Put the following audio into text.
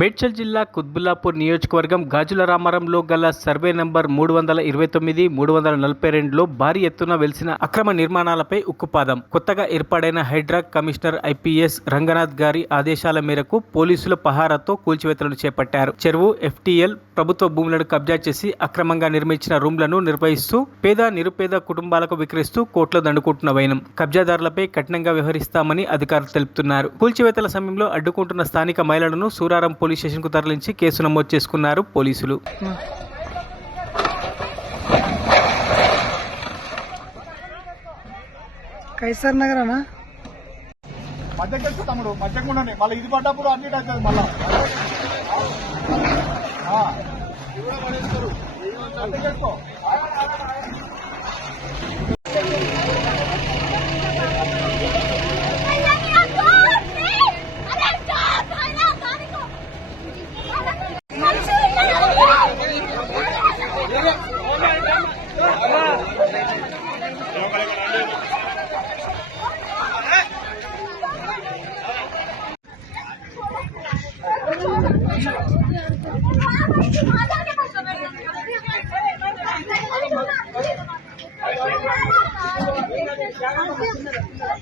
మేడ్చల్ జిల్లా కుత్బుల్లాపూర్ నియోజకవర్గం గాజుల రామారంలో గల సర్వే నంబర్ మూడు వందల ఇరవై తొమ్మిది మూడు వందల నలభై రెండులో భారీ ఎత్తున వెలిసిన అక్రమ నిర్మాణాలపై ఉక్కుపాదం. కొత్తగా ఏర్పాడైన హైడ్రా కమిషనర్ ఐపీఎస్ రంగనాథ్ గారి ఆదేశాల మేరకు పోలీసుల పహారాతో కూల్చివేతలను చేపట్టారు. చెరువు ఎఫ్టీఎల్ ప్రభుత్వ భూములను కబ్జా చేసి అక్రమంగా నిర్మించిన రూమ్లను నిర్వహిస్తూ పేద నిరుపేద కుటుంబాలకు విక్రయిస్తూ కోట్లు దండుకుంటున్న వైనం. కబ్జాదారులపై కఠినంగా వ్యవహరిస్తామని అధికారులు తెలుపుతున్నారు. కూల్చివేతల సమయంలో అడ్డుకుంటున్న స్థానిక మహిళలను సూరారం పోలీస్ స్టేషన్కు తరలించి కేసు నమోదు చేసుకున్నారు పోలీసులు. కైసర్ నగర్ అన్నా మధ్యకి వెళ్తే తమ్ముడు మధ్యకు ఉండండి మళ్ళీ ఇది పడ్డప్పుడు ఇటు అవుతుంది మళ్ళా. Thank you.